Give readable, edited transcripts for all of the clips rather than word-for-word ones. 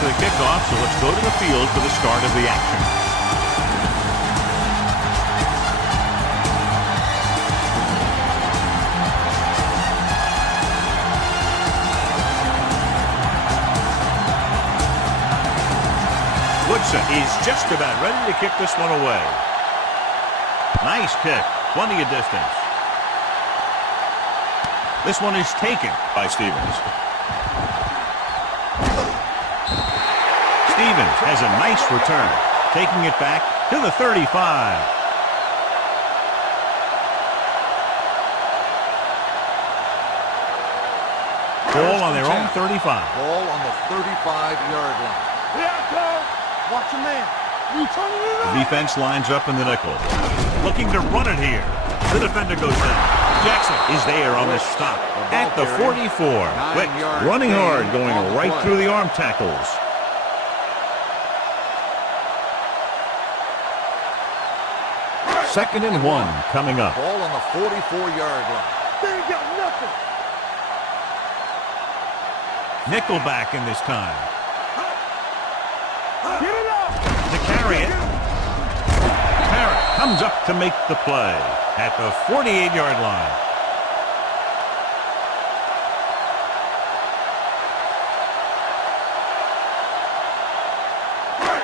for the kickoff, so let's go to the field for the start of the action. Woodson is just about ready to kick this one away. Nice kick. Plenty of distance. This one is taken by Stevens. Stevens has a nice return, taking it back to the 35. Ball on their own 35. Ball on the 35-yard line. Watch your man. The defense lines up in the nickel. Looking to run it here. The defender goes down. Jackson is there on the stop at the 44. Quick, running hard, going right through the arm tackles. Second and 1 coming up. Ball on the 44-yard line. They ain't got nothing. Nickelback in this time. Get it up. To carry it. Parrott comes up to make the play at the 48-yard line.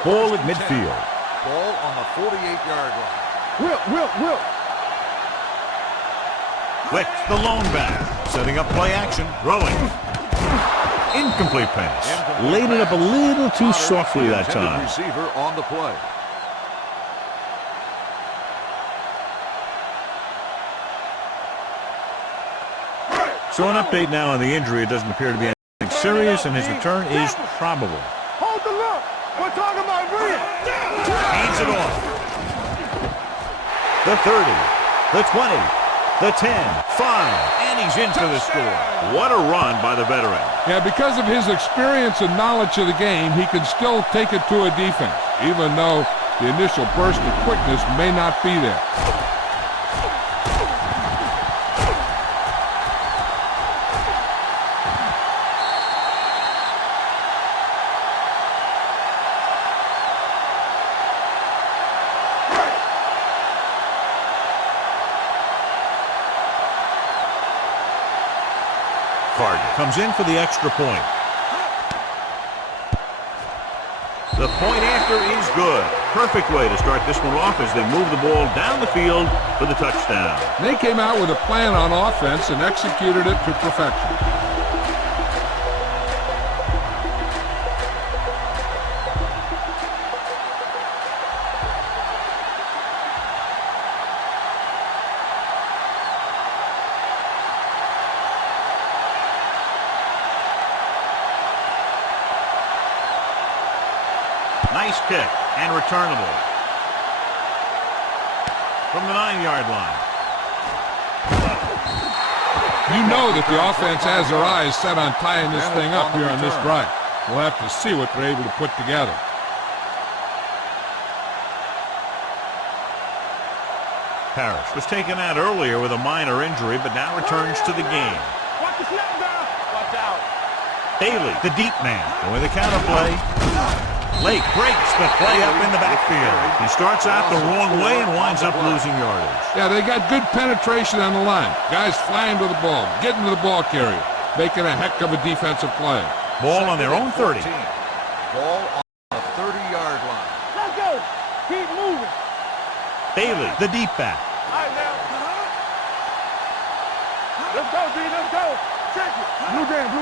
Ball at midfield. Ball on the 48-yard line. Will. Quick, the lone back. Setting up play action. Throwing. Incomplete pass. Laid it up a little too softly that time. Receiver on the play. So an update now on the injury. It doesn't appear to be anything serious, and his return is probable. Hold the look. We're talking about real. Hands it off. The 30, the 20, the 10, 5, and he's in for the score. What a run by the veteran. Yeah, because of his experience and knowledge of the game, he can still take it to a defense, even though the initial burst of quickness may not be there. Comes in for the extra point. The point after is good. Perfect way to start this one off as they move the ball down the field for the touchdown. They came out with a plan on offense and executed it to perfection. Nice kick and returnable from the 9-yard line. You know that the offense has their eyes set on tying this thing up here on this drive. We'll have to see what they're able to put together. Parrish was taken out earlier with a minor injury, but now returns to the game. Watch the snap down. Watch out. Bailey, the deep man, going the counter play. Lake breaks the play up in the backfield. He starts out the wrong way and winds up losing yardage. Yeah, they got good penetration on the line. Guys flying to the ball, getting to the ball carrier, making a heck of a defensive play. Ball on their own 30. Ball on the 30-yard line. Let's go. Keep moving. Bailey, the deep back. All right, now. Let's go, D. Let's go. Check it. Blue down.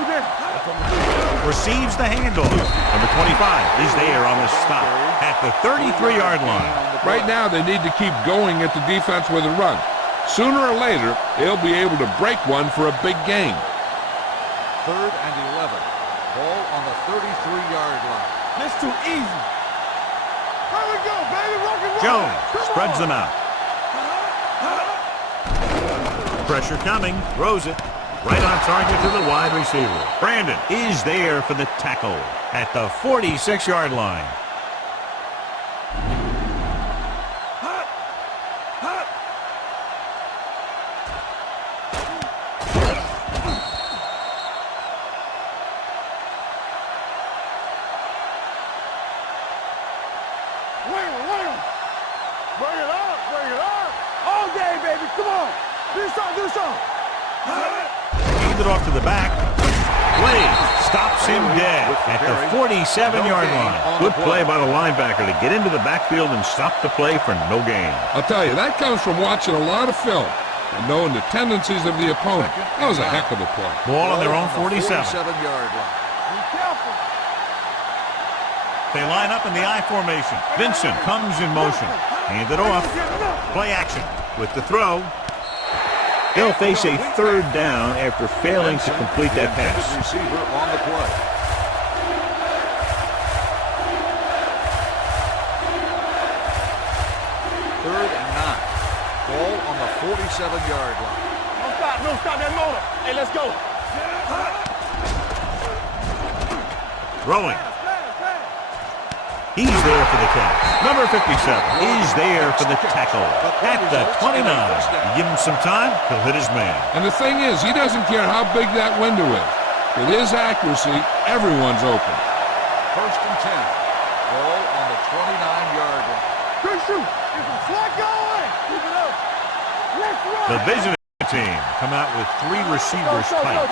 Receives the handoff. Number 25 is there on the stop at the 33-yard line. Right now, they need to keep going at the defense with a run. Sooner or later, they'll be able to break one for a big gain. 3rd and 11. Ball on the 33-yard line. That's too easy. Here we go, baby. Rock and roll. Jones spreads them out. Pressure coming. Throws it. Right on target to the wide receiver. Brandon is there for the tackle at the 46-yard line. Wait him. Bring it up. All day, baby. Come on. Do something. Hand it off to the back. Play stops him dead at the 47-yard line. Good play by the linebacker to get into the backfield and stop the play for no gain. I'll tell you, that comes from watching a lot of film and knowing the tendencies of the opponent. That was a heck of a play. Ball on their own 47. 47-yard line. Be careful. They line up in the I formation. Vincent comes in motion. Hand it off. Play action with the throw. They'll face a third down after failing to complete that pass. Receiver on the play. Third and 9. Ball on the 47-yard line. Don't stop that motor. Hey, let's go. Throwing. He's there for the catch. Number 57 is there for the tackle at the 29. You give him some time, he'll hit his man. And the thing is, he doesn't care how big that window is. With his accuracy, everyone's open. First and 10. Ball on the 29-yard line. Good shoot. It's a flat going. Keep it up. Let's run. The visiting team come out with 3 receivers tight.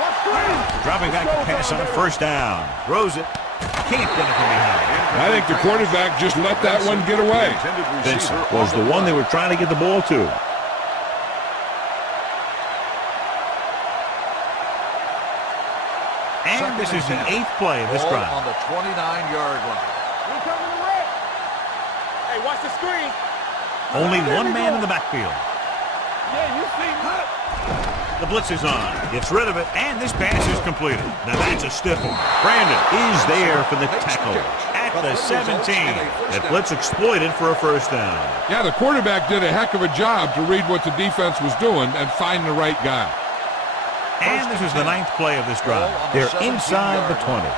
Watch three. Dropping back to pass on first down. Throws it. Can't get it from behind. I think the quarterback just let that one get away. Vincent was the one they were trying to get the ball to. And this is the 8th play of this drive. On the 29-yard line. We coming to red. Hey, watch the screen. Only one man in the backfield. Yeah, you see me. The blitz is on. Gets rid of it, and this pass is completed. Now that's a stiff one. Brandon is there for the tackle at the 17. That blitz exploited for a first down. Yeah, the quarterback did a heck of a job to read what the defense was doing and find the right guy. And this is the 9th play of this drive. They're inside the 20. Watch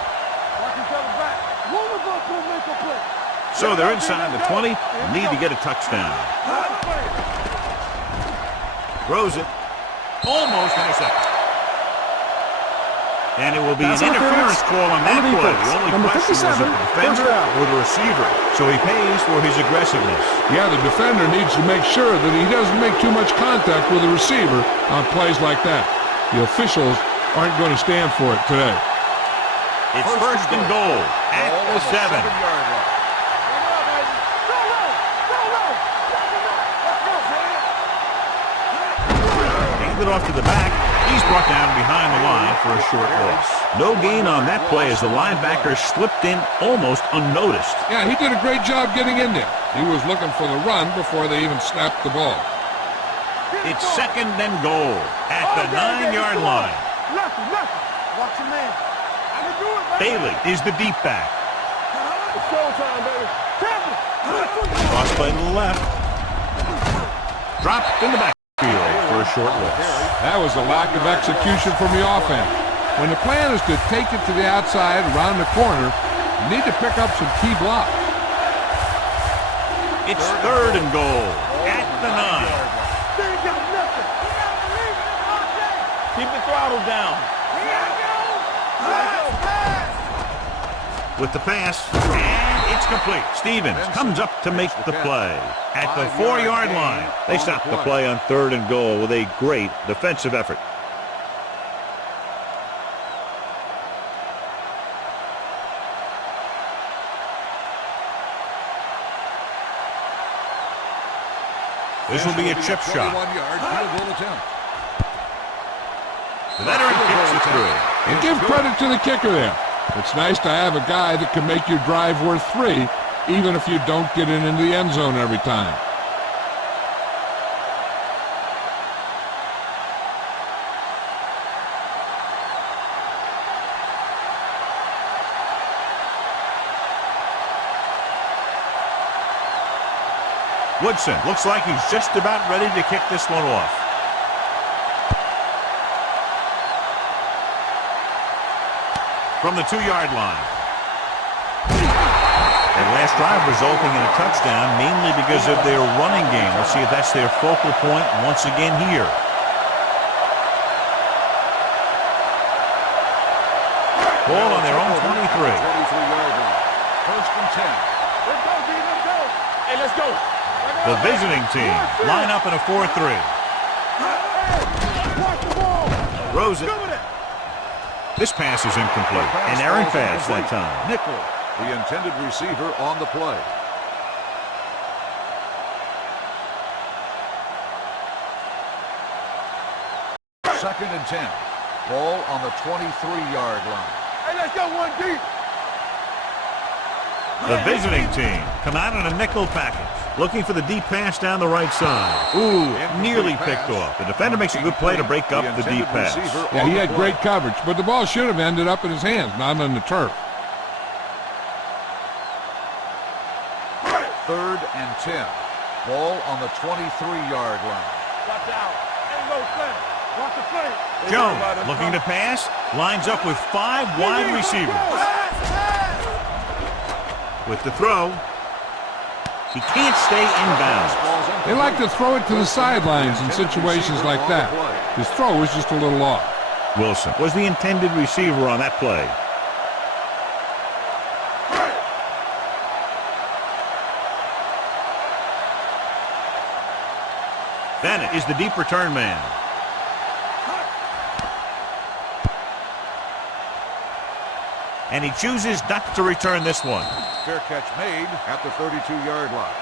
each other back. One of us will make a play. So they're inside the 20. Need to get a touchdown. Throws it. Almost intercepted. And it will be an interference call on that play. The only question was the defender or the receiver. So he pays for his aggressiveness. Yeah, the defender needs to make sure that he doesn't make too much contact with the receiver on plays like that. The officials aren't going to stand for it today. It's first and goal at the 7. Yard line. It off to the back. He's brought down behind the line for a short loss. No gain on that play as the linebacker slipped in almost unnoticed. Yeah, he did a great job getting in there. He was looking for the run before they even snapped the ball. It's second and goal at the 9-yard line. Lefty. Watch your man. I can do it, Bailey is the deep back. It's showtime, baby. Careful. Cross play to the left. Dropped in the backfield for a short loss. That was a lack of execution from the offense. When the plan is to take it to the outside, around the corner, you need to pick up some key blocks. It's third and goal at the 9. They ain't got nothing. Keep the throttle down. With the pass, and it's complete. Stevens comes up to make the play. At the 4-yard line, they stop the play on third and goal with a great defensive effort. This will be a chip shot. 21-yard field goal attempt. The veteran kicks it through. And give credit to the kicker there. It's nice to have a guy that can make your drive worth 3, even if you don't get it into the end zone every time. Woodson looks like he's just about ready to kick this one off. From the 2-yard line. Their last drive resulting in a touchdown, mainly because of their running game. Let's see if that's their focal point once again here. Ball on their own 23. 23-yard line. First and 10. The visiting team line up in a 4-3. Throws it. This pass is incomplete. An errant pass that time. Nickel, the intended receiver on the play. Second and 10. Ball on the 23-yard line. Hey, let's go one deep. The visiting team come out in a nickel package, looking for the deep pass down the right side. Ooh, nearly picked off. The defender makes a good play to break up the deep pass. Yeah, he had great coverage, but the ball should have ended up in his hands, not on the turf. Third and 10. Ball on the 23-yard line. Watch out. Ain't no play. Watch the play. Jones looking to pass, lines up with 5 wide receivers. With the throw, he can't stay inbounds. They like to throw it to the sidelines in situations like that. His throw was just a little off. Wilson was the intended receiver on that play. Bennett is the deep return man. And he chooses not to return this one. Fair catch made at the 32-yard line.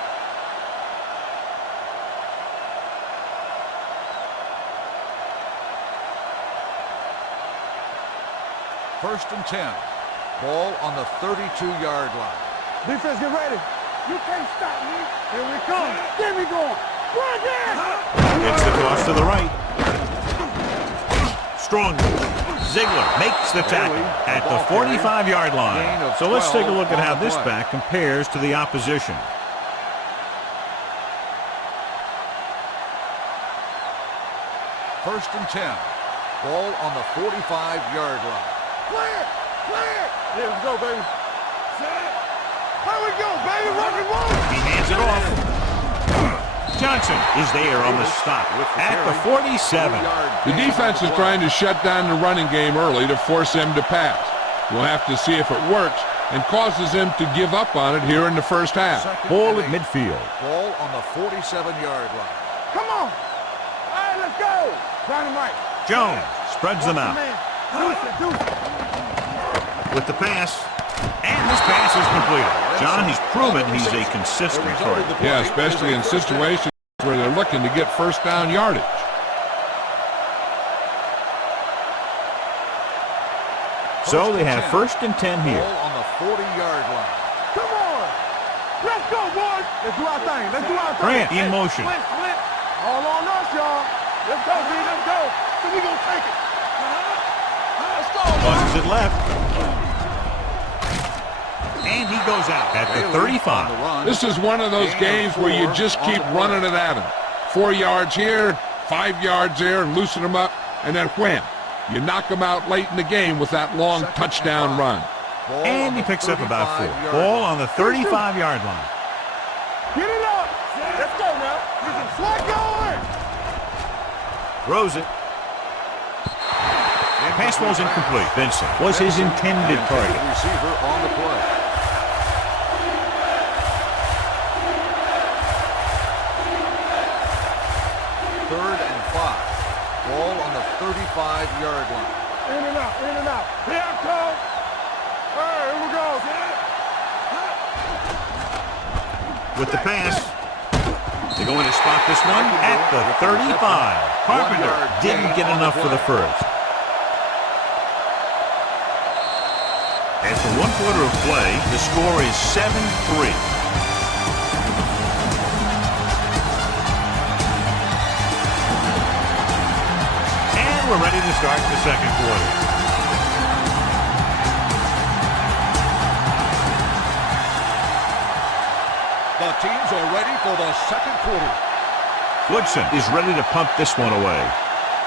First and 10. Ball on the 32-yard line. Defense, get ready. You can't stop me. Here we come. Get me going. Run there. It's the toss to the right. Strong move. Ziegler makes the tackle at the 45-yard line. So let's take a look at how this back compares to the opposition. First and 10. Ball on the 45-yard line. Clear. Clear. Here we go, baby. Here we go, baby. Rock and roll. He hands it off. Johnson is there on the stop at the 47. The defense is trying to shut down the running game early to force him to pass. We'll have to see if it works and causes him to give up on it here in the first half. Ball at midfield. Ball on the 47-yard line. Come on. All right, let's go. Dynamite. Jones spreads them out Deuce it. with the pass. And this pass is completed. John, he's proven he's a consistent target. Yeah, especially in situations where they're looking to get first down yardage. So they have first and 10 here. Ball on the 40-yard line. Come on. Let's go, boys. Let's do our thing. Let's do our thing. Grant in motion. Split. All on us, y'all. Let's go, B. Let's go. So we gonna take it. Let's go, boys. Tosses it left. And he goes out at the 35. This is one of those games where you just keep running it at him. 4 yards here, 5 yards there, and loosen them up, and then wham. You knock them out late in the game with that long touchdown run. And he picks up about 4. Ball on the 35-yard line. Get it up. Let's go now. Slide going. Throws it. The pass ball's incomplete. Vincent was his intended target. Receiver on the play. Third and 5. Ball on the 35-yard line. In and out. In and out. Here I come. All right, here we go. With the pass. They're going to spot this one at the 35. Carpenter didn't get enough for the first. After 1 quarter of play, the score is 7-3. And we're ready to start the second quarter. The teams are ready for the second quarter. Woodson is ready to punt this one away.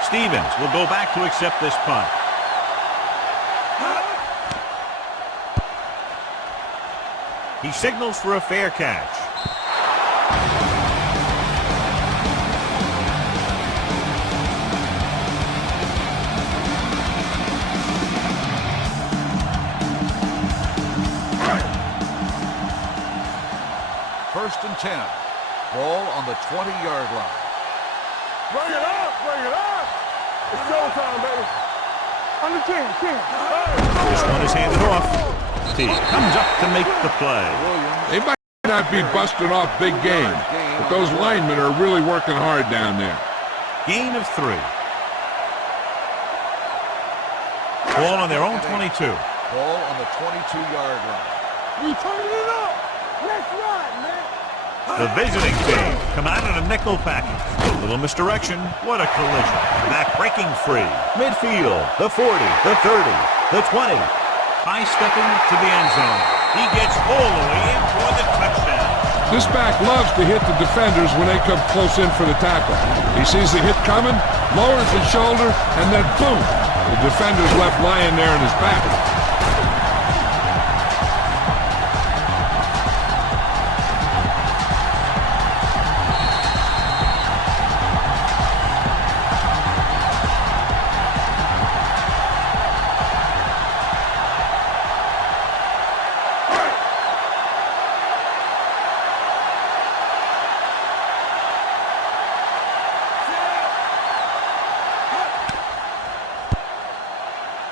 Stevens will go back to accept this punt. He signals for a fair catch. First and 10. Ball on the 20-yard line. Bring it up, bring it up. It's showtime, baby. Under 10. This one is handed off. T comes up to make the play. They might not be busting off big game, but those linemen are really working hard down there. Gain of 3. Ball on their own 22. Ball on the 22-yard line. We turning it up. Let's ride, man. The visiting team come out in a nickel package. A little misdirection. What a collision. Back breaking free. Midfield. The 40. The 30. The 20. High stepping to the end zone. He gets all the way in for the touchdown. This back loves to hit the defenders when they come close in for the tackle. He sees the hit coming, lowers his shoulder, and then boom! The defender's left lying there in his back.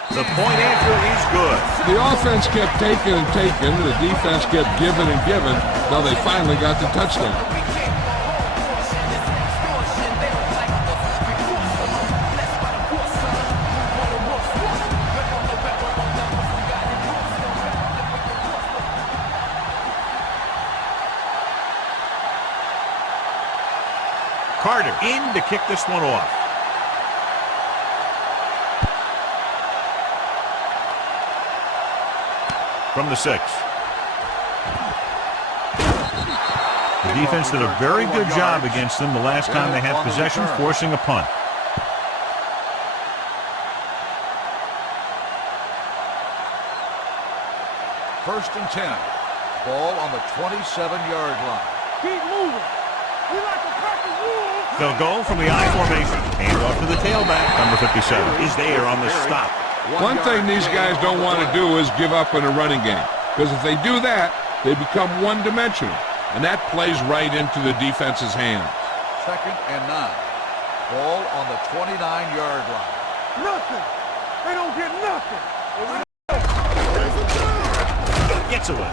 The point after is good. The offense kept taking and taking. The defense kept giving and giving until they finally got the touchdown. Carter in to kick this one off. From the 6. The defense did a very good job against them the last time they had possession, forcing a punt. First and 10. Ball on the 27-yard line. Keep moving. We like to crack the rules. They'll go from the I formation. Hand off to the tailback. Number 57 is there on the stop. One thing these guys don't want to do is give up in a running game. Because if they do that, they become one-dimensional. And that plays right into the defense's hands. Second and 9. Ball on the 29-yard line. Nothing. They don't get nothing. Gets away.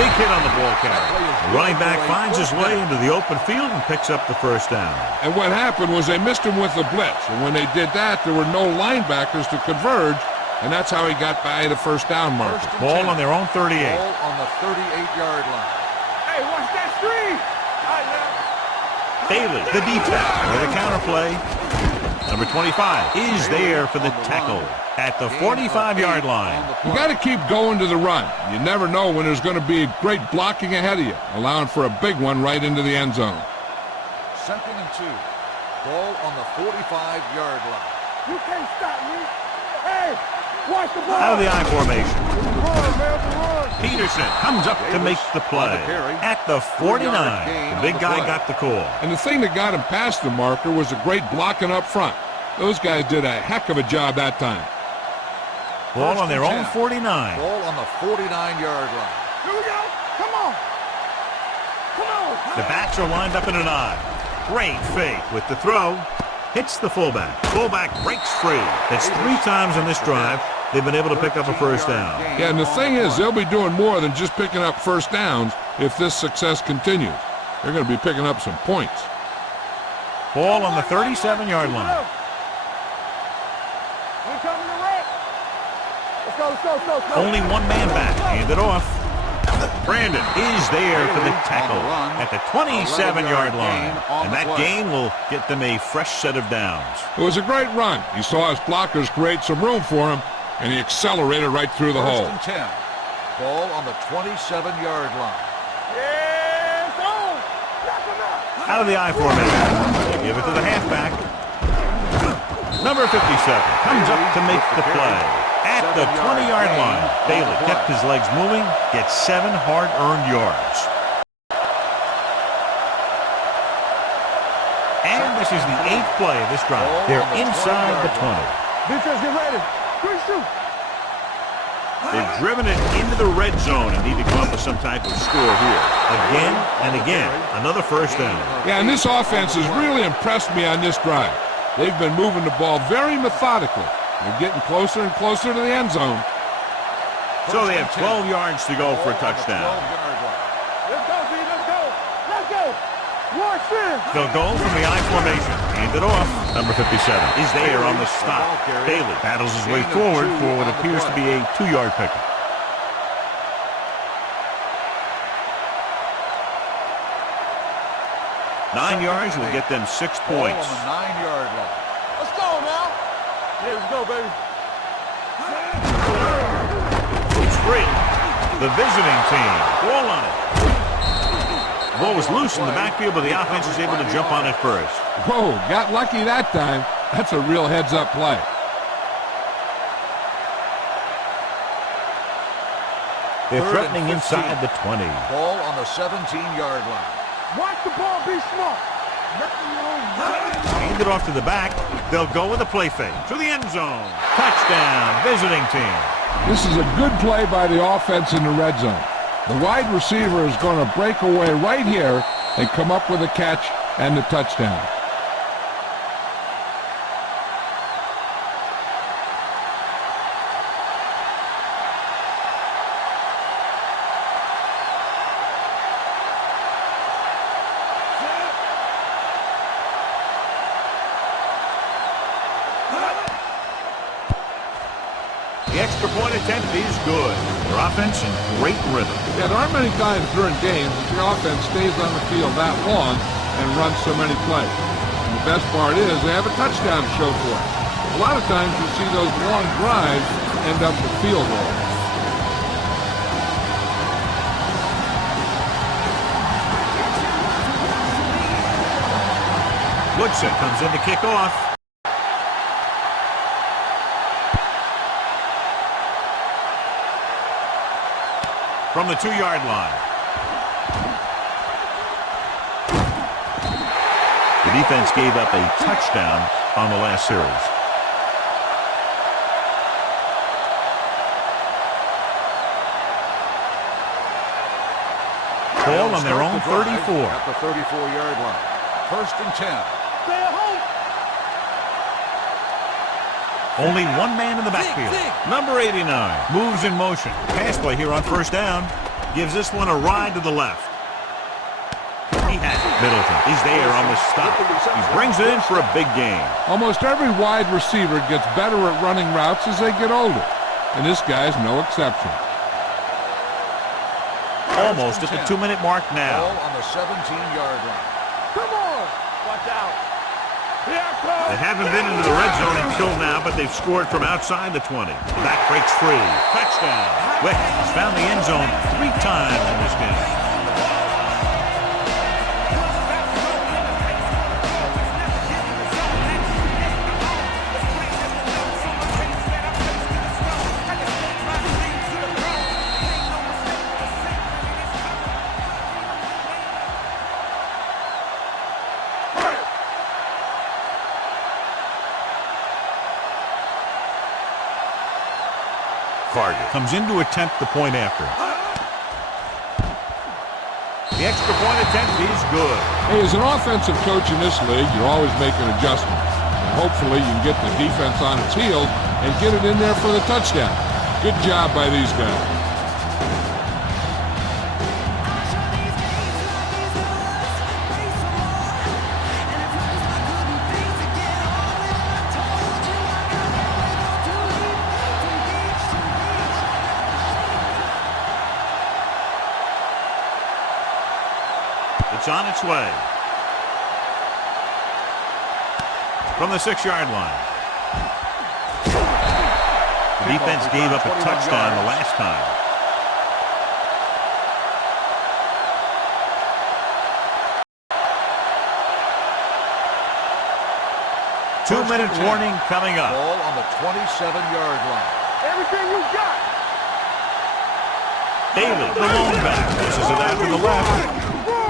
Big hit on the ball carrier. The running back finds his way into the open field and picks up the first down. And what happened was they missed him with the blitz. And when they did that, there were no linebackers to converge. And that's how he got by the first down marker. Ball on their own 38. Ball on the 38-yard line. Hey, watch that screen. All right, now. Bailey, the defense, with a counterplay. Number 25 is there for the tackle at the 45-yard line. You got to keep going to the run. You never know when there's going to be great blocking ahead of you, allowing for a big one right into the end zone. Second and 2. Ball on the 45-yard line. You can't stop me. Hey, watch the ball. Out of the I formation. Run, man, run. Peterson comes up to make the play at the 49. The big guy got the call. And the thing that got him past the marker was a great blocking up front. Those guys did a heck of a job that time. Ball on their own 49. Ball on the 49-yard line. Here we go. Come on. Come on. The backs are lined up in an I. Great fake with the throw. Hits the fullback. Fullback breaks free. That's 3 times on this drive they've been able to pick up a first down. Yeah, and the thing is, they'll be doing more than just picking up first downs if this success continues. They're going to be picking up some points. Ball on the 37-yard line. We're coming to wreck. Let's go. Only one man back. Hand it off. Brandon is there for the tackle at the 27-yard line. And that gain will get them a fresh set of downs. It was a great run. He saw his blockers create some room for him, and he accelerated right through the hole. First and 10. Ball on the 27-yard line. Yeah, it's on. Knock him out. Out of the I formation. They give it to the halfback. Number 57 comes up to make the play at the 20-yard line. Bailey kept his legs moving, gets 7 hard-earned yards. And this is the 8th play of this drive. They're inside the 20. Defense, get ready. Quick shoot. They've driven it into the red zone and need to come up with some type of score here. Again and again, another first down. Yeah, and this offense has really impressed me on this drive. They've been moving the ball very methodically. They're getting closer and closer to the end zone. So they have 12 yards to go for a touchdown. Let's go, B, let's go. Let's go. Watch this. They'll go from the I formation. Hand it off. Number 57 is there on the stop. Bailey battles his way forward for what appears to be a 2-yard pickup. Nine yards will get them 6 points. On the 9-yard line. Let's go now. Yeah, let's go, baby. It's free. The visiting team. Ball on it. The ball was loose in the backfield, but the offense is able to jump on it first. Whoa, got lucky that time. That's a real heads-up play. They're threatening inside the 20. Ball on the 17-yard line. Watch the ball, be smart. Hand it off to the back. They'll go with a play fake to the end zone. Touchdown, visiting team. This is a good play by the offense in the red zone. The wide receiver is going to break away right here and come up with a catch and the touchdown. The extra point attempt is good. Their offense in great rhythm. Yeah, there aren't many times during games that the offense stays on the field that long and runs so many plays. And the best part is they have a touchdown to show for it. A lot of times you see those long drives end up with field goals. Woodson comes in to kick off. From the 2-yard line. The defense gave up a touchdown on the last series. Ball on their own 34. At the 34-yard line. 1st and 10. Stay at home. Only one man in the backfield. Number 89 moves in motion. Pass play here on 1st down. Gives this one a ride to the left. He has it. Middleton is there on the stop. He brings it in for a big gain. Almost every wide receiver gets better at running routes as they get older. And this guy's no exception. Almost at the 2-minute mark now. Ball on the 17-yard line. Come on. Watch out. Here I come. They haven't been into the red zone until now, but they've scored from outside the 20. The back breaks free. Touchdown. Wick has found the end zone 3 times in this game. Carter comes in to attempt the point after. The extra point attempt is good. Hey, as an offensive coach in this league, you're always making adjustments. And hopefully you can get the defense on its heels and get it in there for the touchdown. Good job by these guys. It's on its way. From the 6-yard line. The defense gave up a touchdown the last time. Two-minute warning coming up. Ball on the 27-yard line. Everything you got. Daly, the lone back. This is it out to the left.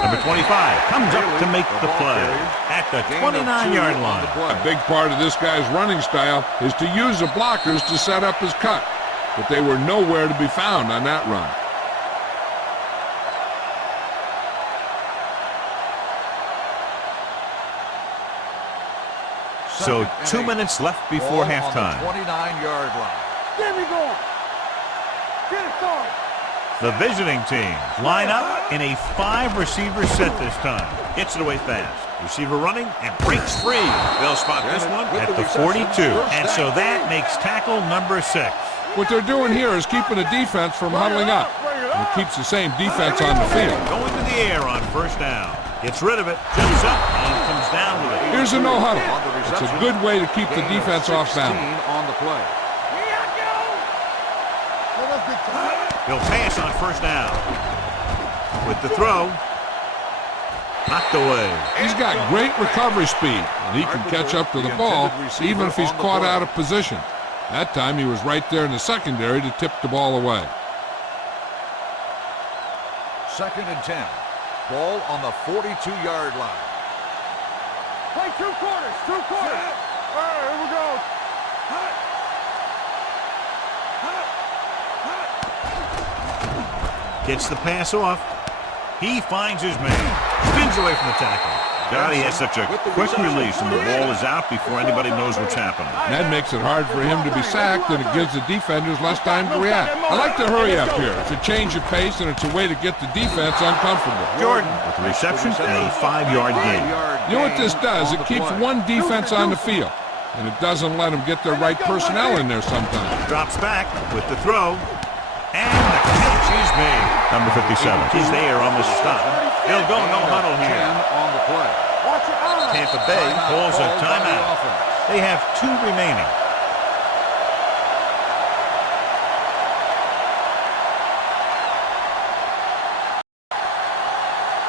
Number 25 comes up to make the play at the 29-yard line. A big part of this guy's running style is to use the blockers to set up his cut. but they were nowhere to be found on that run. So 2 minutes left before halftime. 29-yard line. Get me going. Get it started. The visiting team line up in a 5-receiver set this time. Gets it away fast. Receiver running and breaks free. They'll spot this one at the 42. And so that makes tackle number 6. What they're doing here is keeping the defense from huddling up. And it keeps the same defense on the field. Going to the air on first down. Gets rid of it, jumps up, and comes down with it. Here's a no huddle. It's a good way to keep the defense off balance. On the play. He'll pass on first down. With the throw. Knocked away. He's got great recovery speed, and he can catch up to the ball even if he's caught out of position. That time he was right there in the secondary to tip the ball away. 2nd and 10. Ball on the 42-yard line. Play 2 quarters. 2 quarters. All right, here we go. Gets the pass off. He finds his man. Spins away from the tackle. God, he has such a quick release, and the ball is out before anybody knows what's happening. That makes it hard for him to be sacked, and it gives the defenders less time to react. I like to hurry up here. It's a change of pace, and it's a way to get the defense uncomfortable. Jordan with the reception and a 5-yard gain. You know what this does? It keeps one defense on the field, and it doesn't let them get the right personnel in there sometimes. Drops back with the throw, and the catch is made. Number 57 is there on the stop. He'll go no huddle here. On the play. Tampa Bay calls a timeout. They have 2 remaining.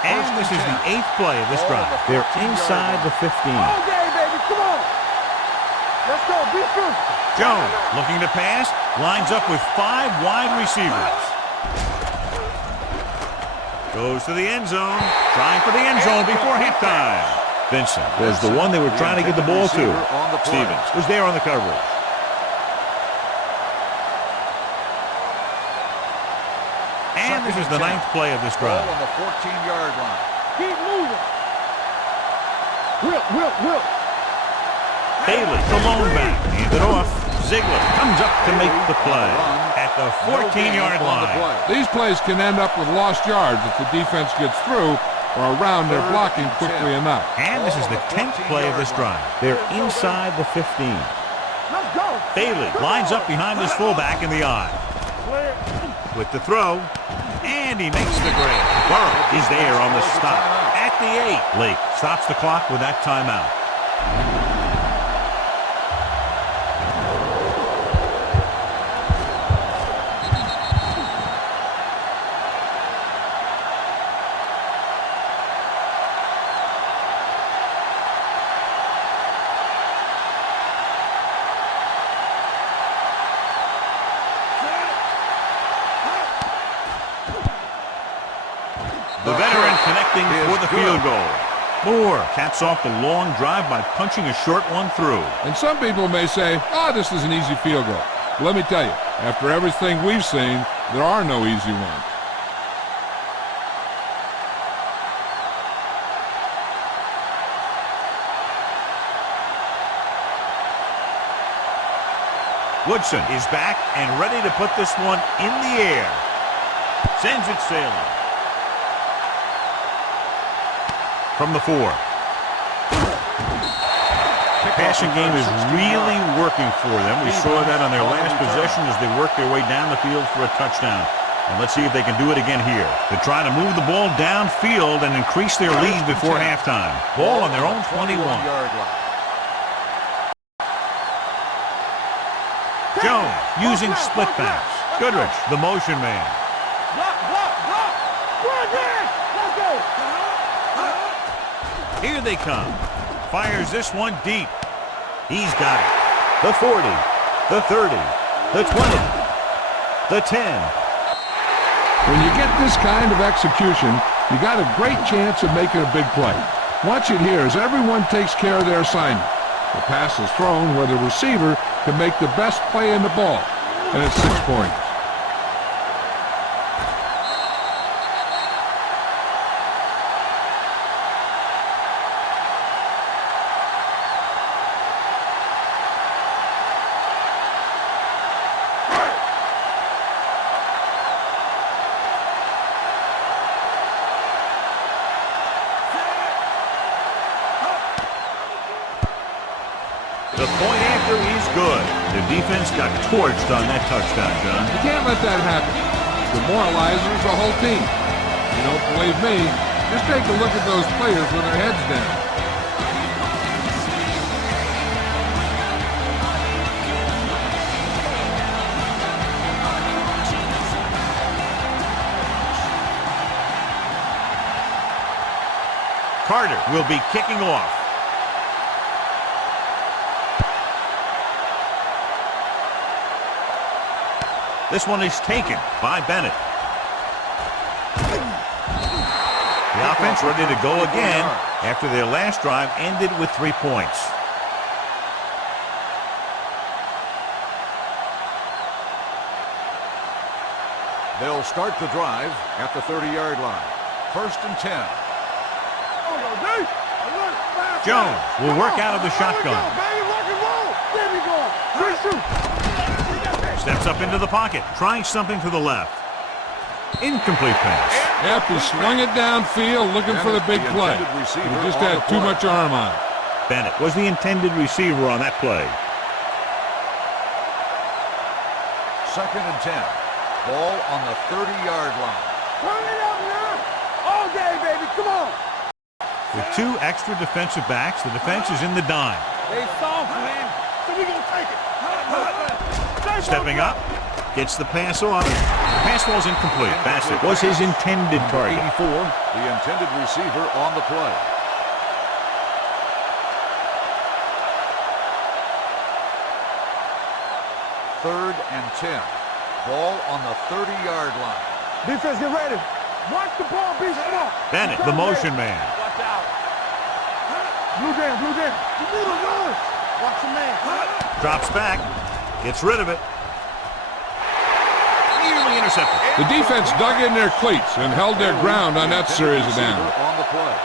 And this is the 8th play of this drive. They're inside the 15. All day, baby. Come on. Let's go. Be true. Jones looking to pass. Lines up with 5 wide receivers. Goes to the end zone. Trying for the end zone before halftime. Vincent was the one they were trying to get the ball to. Stevens was there on the coverage. And this is the 9th play of this drive. On the 14-yard line. Keep moving. Will. Bailey, the lone back. Hand it off. Ziegler comes up to make the play at the 14-yard line. These plays can end up with lost yards if the defense gets through or around their blocking quickly enough. And this is the 10th play of this drive. They're inside the 15. Let's go. Bailey lines up behind his fullback in the eye. With the throw, and he makes the grab. Burrow is there on the stop at the 8. Lake stops the clock with that timeout. The veteran connecting for the field goal. Moore caps off the long drive by punching a short one through. And some people may say, this is an easy field goal. But let me tell you, after everything we've seen, there are no easy ones. Woodson is back and ready to put this one in the air. Sends it sailing. From the 4. The passing game is really working for them. We saw that on their last possession as they worked their way down the field for a touchdown. And let's see if they can do it again here. They're trying to move the ball downfield and increase their lead before halftime. Ball on their own 21. Jones using split backs. Goodrich, the motion man. Block. Run there. Let's go. Here they come. Fires this one deep. He's got it. The 40, the 30, the 20, the 10. When you get this kind of execution, you got a great chance of making a big play. Watch it here as everyone takes care of their assignment. The pass is thrown where the receiver can make the best play in the ball. and it's 6 points. The point after is good. The defense got torched on that touchdown, John. You can't let that happen. Demoralizes the whole team. You don't believe me? Just take a look at those players with their heads down. Carter will be kicking off. This one is taken by Bennett. The offense ready to go again after their last drive ended with 3 points. They'll start the drive at the 30-yard line. 1st and 10. Jones will work out of the shotgun. Steps up into the pocket, trying something to the left. Incomplete pass. Yep, he swung it downfield looking for the big play. He just had too much arm on it. Bennett was the intended receiver on that play. 2nd and 10. Ball on the 30-yard line. Turn it up now. All day, baby. Come on. With 2 extra defensive backs, the defense is in the dime. They soft, man. So we gonna take it. Stepping up, gets the pass off. The pass was incomplete. Bassett was his intended target. 84, the intended receiver on the play. Third and 10. Ball on the 30-yard line. Defense, get ready. Watch the ball be smart. Bennett, the motion man. Watch out. Blue jam, blue jam. You need a run. Watch the man. Drops back, gets rid of it. Nearly intercepted. The defense dug in their cleats and held their ground on that series of downs. On the play.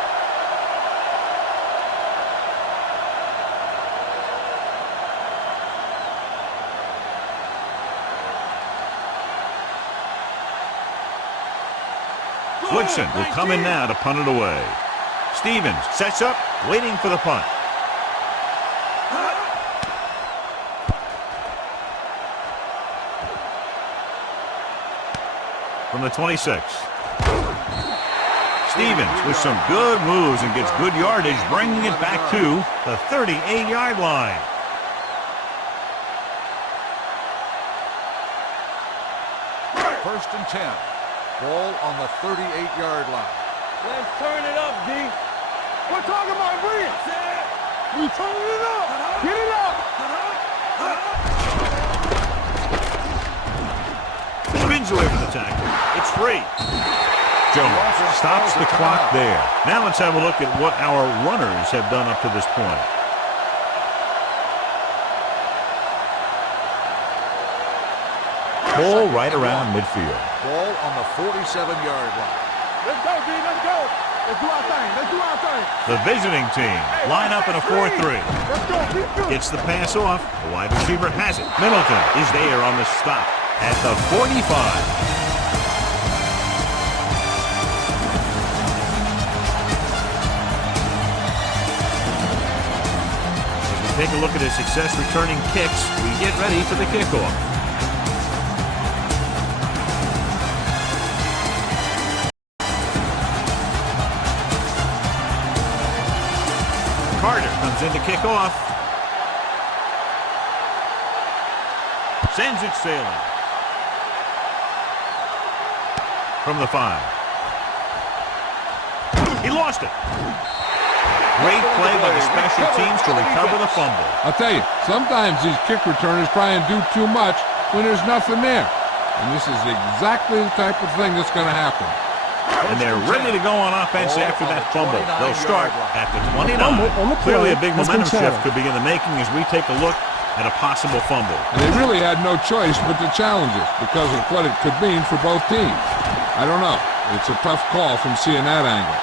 Woodson will come in now to punt it away. Stevens sets up, waiting for the punt. From the 26. Stevens with some good moves and gets good yardage, bringing it back to the 38-yard line. First and 10. Ball on the 38-yard line. Let's turn it up, D. We're talking about Brent. We turning it up. Get it up. Spins away from the tackle. It's free. Jones stops the clock there. Now let's have a look at what our runners have done up to this point. Ball right around midfield. Ball on the 47-yard line. Let's go, D. Let's go. Let's do our thing. Let's do our thing. The visiting team line up in a 4-3. Let's go. Keep good. Gets the pass off. The wide receiver has it. Middleton is there on the stop at the 45. As we take a look at his success returning kicks, we get ready for the kickoff. Carter comes in to kick off. Sends it sailing. From the 5. He lost it. Great play by the special teams to recover the fumble. I'll tell you, sometimes these kick returners try and do too much when there's nothing there. And this is exactly the type of thing that's going to happen. And they're ready to go on offense after that fumble. They'll start at the 29. Clearly a big momentum shift could be in the making as we take a look and a possible fumble. And they really had no choice but to challenge it because of what it could mean for both teams. I don't know. It's a tough call from seeing that angle.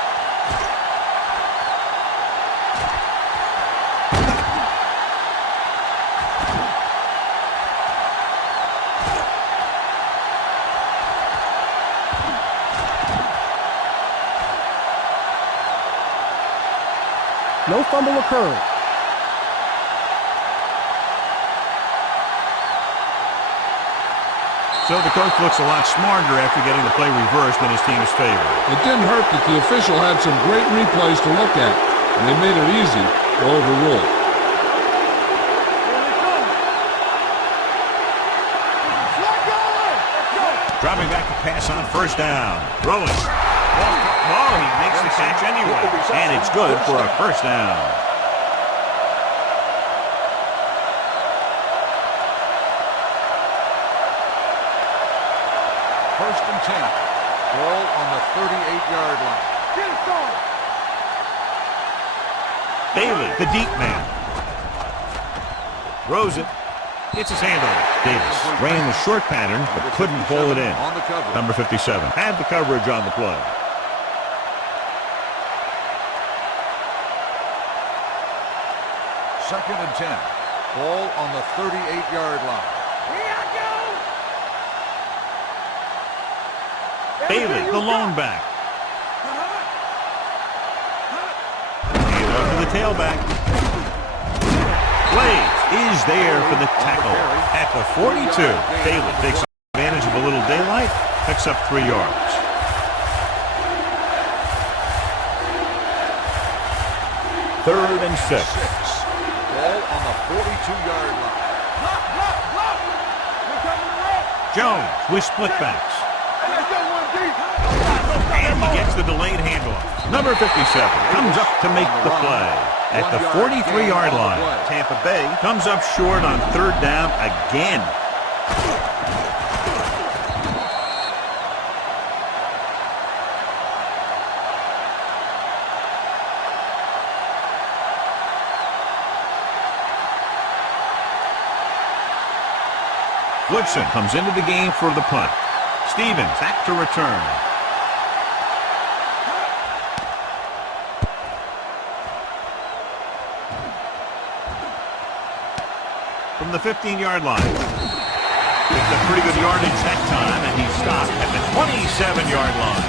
No fumble occurred. So the coach looks a lot smarter after getting the play reversed in his team's favor. It didn't hurt that the official had some great replays to look at, and they made it easy to overrule. Dropping back to pass on first down. Throwing. Oh, he makes the catch anyway. And it's good for a first down. First and 10. Ball on the 38-yard line. Get it started. Bailey, the deep man. Throws it. Gets his hand on it. Davis ran the short pattern, but couldn't pull it in. On the cover. Number 57 had the coverage on the play. Second and 10. Ball on the 38-yard line. Here I go. Bailey, the lone back. Hand off to the tailback. Blaze is there for the tackle at the 42. Bailey takes advantage of a little daylight, picks up 3 yards. Third and 6. Ball on the 42-yard line. Block, block, block. We're coming to red. Jones with split-backs. Hey, let's go one deep. And he gets the delayed handoff. Number 57 comes up to make the play at the 43-yard line. Tampa Bay comes up short on third down again. Woodson comes into the game for the punt. Stevens back to return. From the 15-yard line. Picked up pretty good yardage that time, and he stopped at the 27-yard line.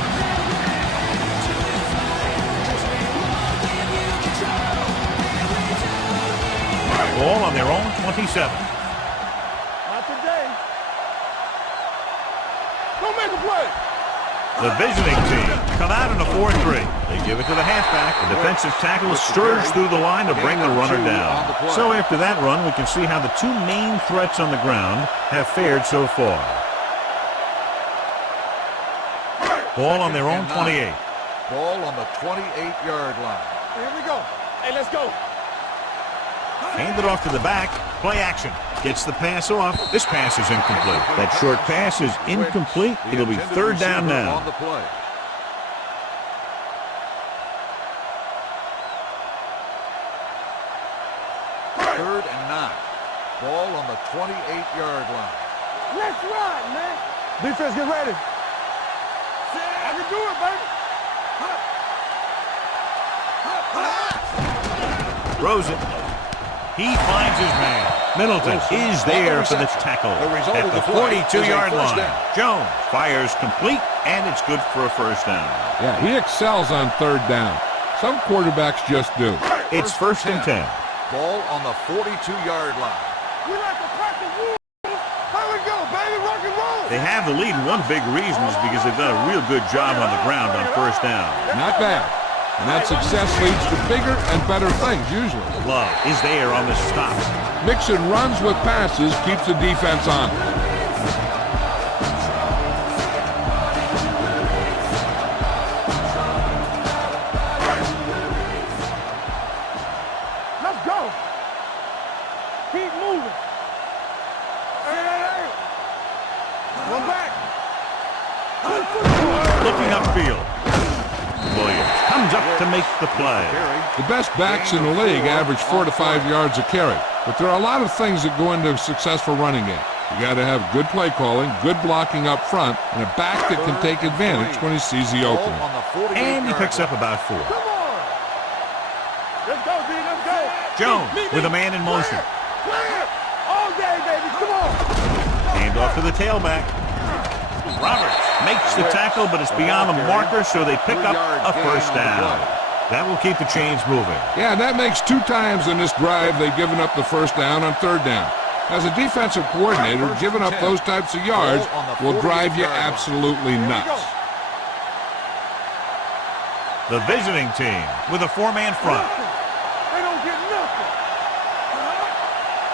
Ball on their own 27. Not today. Go make a play. The visiting team come out in a 4-3. They give it to the halfback. The defensive tackle surges through the line to bring the runner down. So after that run, we can see how the two main threats on the ground have fared so far. Ball on their own 28. Ball on the 28-yard line. Here we go. Hey, let's go. Hand it off to the back. Play action. Gets the pass off. This pass is incomplete. That short pass is incomplete. It'll be third down now. On the play. Third and 9. Ball on the 28-yard line. Let's ride, man. Defense, get ready. I can do it, baby. Throws it. He finds his man. Middleton is there for the tackle at the 42-yard line. Jones fires complete, and it's good for a first down. Yeah, he excels on third down. Some quarterbacks just do. It's first and 10. Ball on the 42-yard line. We like to practice rules. Here we go, baby. Rock and roll. They have the lead, and one big reason is because they've done a real good job on the ground on first down. Not bad. And that success leads to bigger and better things, usually. Love is there on the stop. Mixing runs with passes keeps the defense on. Let's go. Keep moving. Hey. One back. Looking upfield. Williams comes up to make the play. The best backs in the league average 4 to 5 yards a carry, but there are a lot of things that go into a successful running game. You got to have good play calling, good blocking up front, and a back that can take advantage when he sees the opening. And he picks up about 4. Come on. Let's go, D. Let's go. Jones with a man in motion. Clear. All day, baby. Come on. Hand off to the tailback. Roberts makes the tackle, but it's beyond the marker, so they pick up a first down. That will keep the chains moving. Yeah, that makes 2 times in this drive they've given up the first down on 3rd down. As a defensive coordinator, giving up those types of yards will drive you absolutely nuts. The visiting team with a 4-man front. They don't get nothing.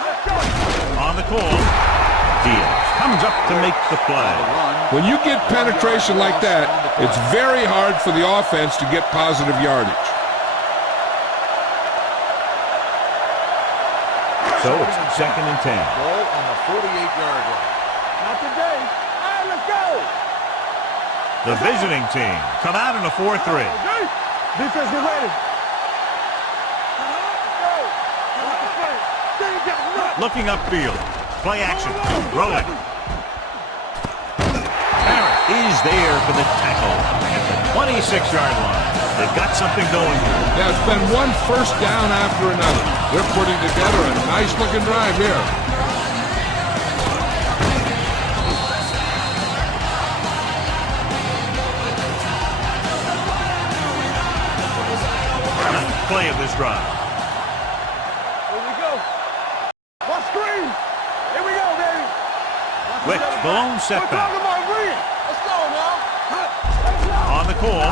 Let's go. On the call, Diaz comes up to make the play. When you get penetration like that, it's very hard for the offense to get positive yardage. So it's 2nd and 10. Ball on the 48-yard line. Not today. All right, let's go. The visiting team come out in a 4-3. Defense, get ready. Looking upfield. Play action. Rolling. Barrett is there for the tackle at the 26-yard line. They've got something going here. Yeah, it's been one first down after another. They're putting together a nice-looking drive here. Play of this drive. Here we go. What screen? Here we go, baby. Wicks, the lone We're setback. talking about win. Let's go now. Let's go. On the call,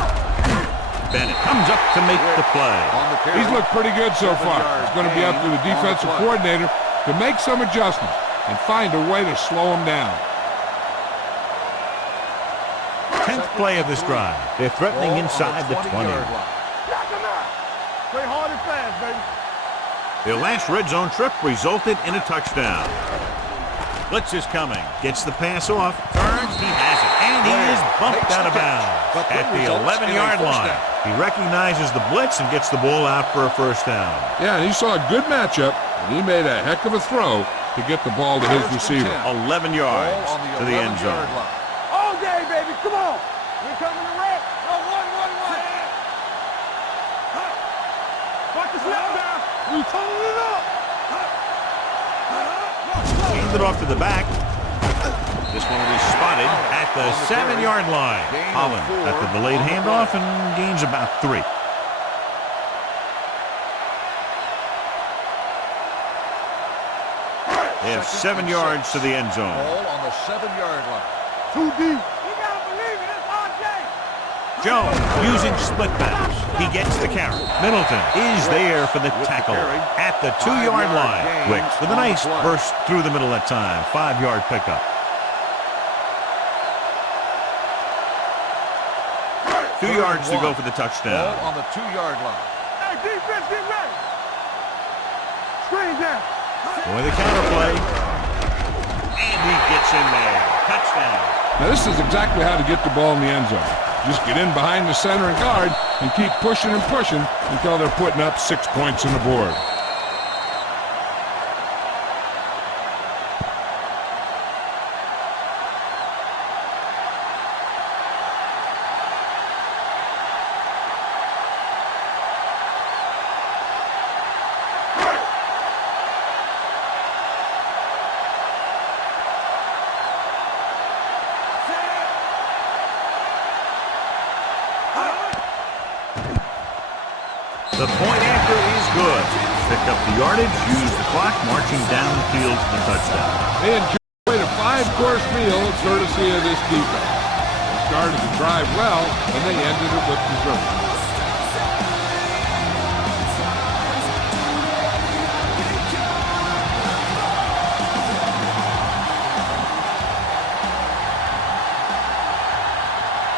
Bennett comes up to make the play. He's looked pretty good so far. It's going to be up to the defensive coordinator to make some adjustments and find a way to slow him down. 10th play of this drive. They're threatening inside the 20. Knock him out. Play hard and fast, baby. Their last red zone trip resulted in a touchdown. Blitz is coming. Gets the pass off. Turns. He has it. And he is bumped out of bounds at the 11-yard line. He recognizes the blitz and gets the ball out for a first down. Yeah, and he saw a good matchup, and he made a heck of a throw to get the ball to his receiver. 11 yards to the end zone. All day, baby. Come on. We're coming to wreck. No, one. Watch the snap now. We told it up. Hand it off to the back. This one will be spotted at the 7-yard line. Holland at the delayed handoff and gains about 3. They have 7 yards to the end zone. Ball on the 7-yard line. Too deep. You gotta believe it. It's RJ. Jones using split pass. He gets the carry. Middleton is there for the tackle at the 2-yard line. Wicks with a nice burst through the middle that time. 5-yard pickup. 2 yards to go for the touchdown. Ball on the 2-yard line. Hey, defense, get ready. Screen down. Boy, the counterplay. And he gets in there. Touchdown. Now, this is exactly how to get the ball in the end zone. Just get in behind the center and guard and keep pushing and pushing until they're putting up 6 points on the board. The point anchor is good. Pick up the yardage, use the clock, marching down the field to the touchdown. They enjoyed a 5-course meal courtesy of this defense. They started the drive well, and they ended it with dessert.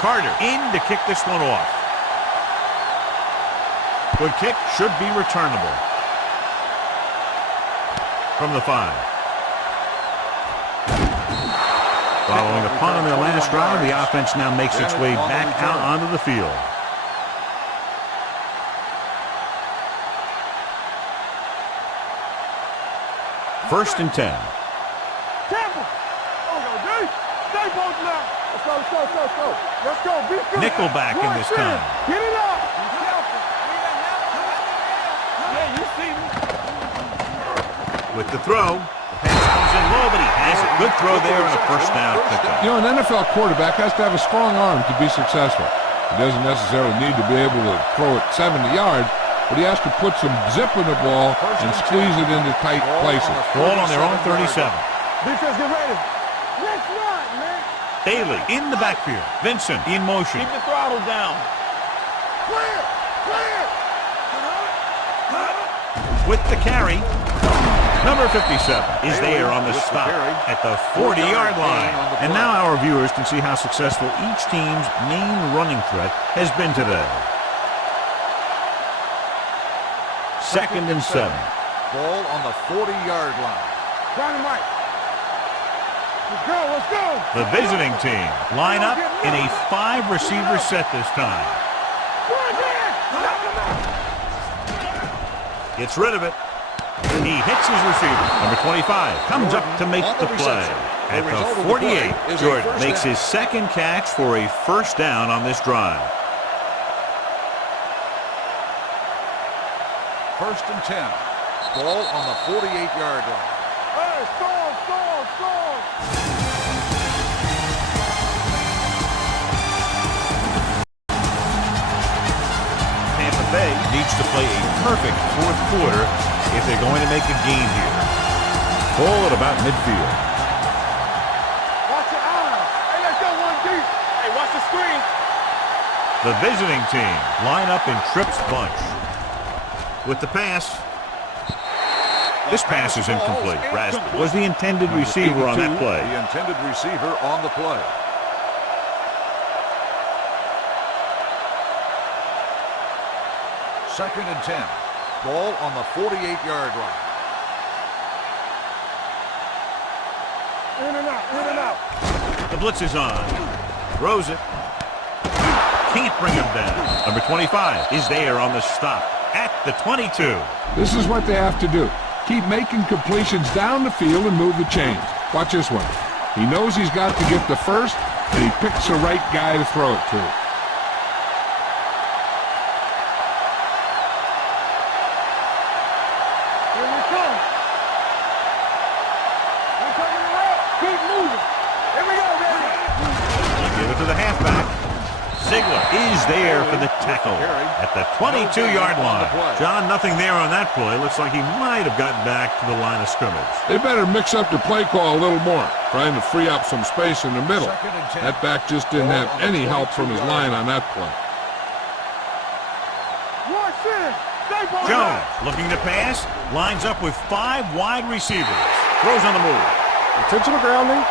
Carter in to kick this one off. Good kick, should be returnable. From the 5. Following a punt on their last drive, the offense now makes its way back out onto the field. 1st and 10. Temple. Oh, no, D. Stay both now. Let's go, let's go, let's go, let's go. Let's go. Be good. Nickel back in this time. Get it up. Yeah, you see me. With the throw, the pass comes in low, but he has a good throw there and a 1st down pickup. You know, an NFL quarterback has to have a strong arm to be successful. He doesn't necessarily need to be able to throw it 70 yards, but he has to put some zip in the ball and squeeze it into tight places. Ball on their own 37. Defense, get ready. Let's run, man. Bailey in the backfield. Vincent in motion. Keep the throttle down. Clear, clear. With the carry, number 57 is there on the stop at the 40-yard line. And now our viewers can see how successful each team's main running threat has been today. 2nd and 7. Ball on the 40-yard line. Dynamite. Let's go, let's go. The visiting team line up in a 5-receiver set this time. Gets rid of it. He hits his receiver. Number 25 comes up to make the play. At the 48, Jordan makes his 2nd catch for a 1st down on this drive. 1st and 10. Ball on the 48-yard line. Hey, score, score, score. Tampa Bay needs to play a perfect 4th quarter if they're going to make a gain here. Ball at about midfield. Watch your eyes. Hey, let's go one deep. Hey, watch the screen. The visiting team line up in trips bunch. With the pass. This pass is incomplete. Rast was the intended receiver on that play. The intended receiver on the play. Second and 10. Ball on the 48-yard line. In and out, in and out. The blitz is on. Throws it. Can't bring him down. Number 25 is there on the stop at the 22. This is what they have to do. Keep making completions down the field and move the chains. Watch this one. He knows he's got to get the first, and he picks the right guy to throw it to. Here we come. We're coming around. Keep moving. Here we go, baby. Give it to the halfback. Ziegler is there for the tackle at the 22-yard line. John, nothing there on that play. Looks like he might have gotten back to the line of scrimmage. They better mix up the play call a little more, trying to free up some space in the middle. That back just didn't have any help from his line on that play. Watch in. Stay both Jones looking to pass. Lines up with 5 wide receivers. Throws on the move. Intentional grounding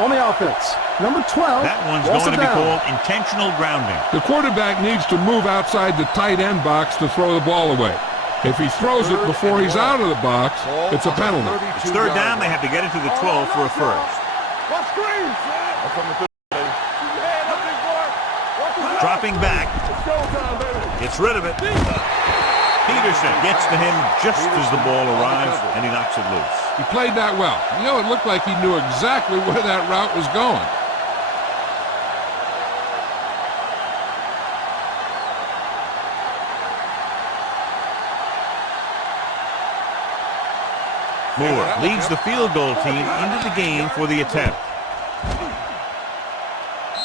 on the offense. Number 12. That one's lost going to it be down. called intentional grounding. The quarterback needs to move outside the tight end box to throw the ball away. If he throws it before he's out of the box, it's a penalty. It's 3rd down. They have to get it to the 12 for a first. Watch screens. Dropping back. It's showtime, baby. Gets rid of it. Peterson gets to him just as the ball arrives, and he knocks it loose. He played that well. You know, it looked like he knew exactly where that route was going. Moore leads the field goal team into the game for the attempt.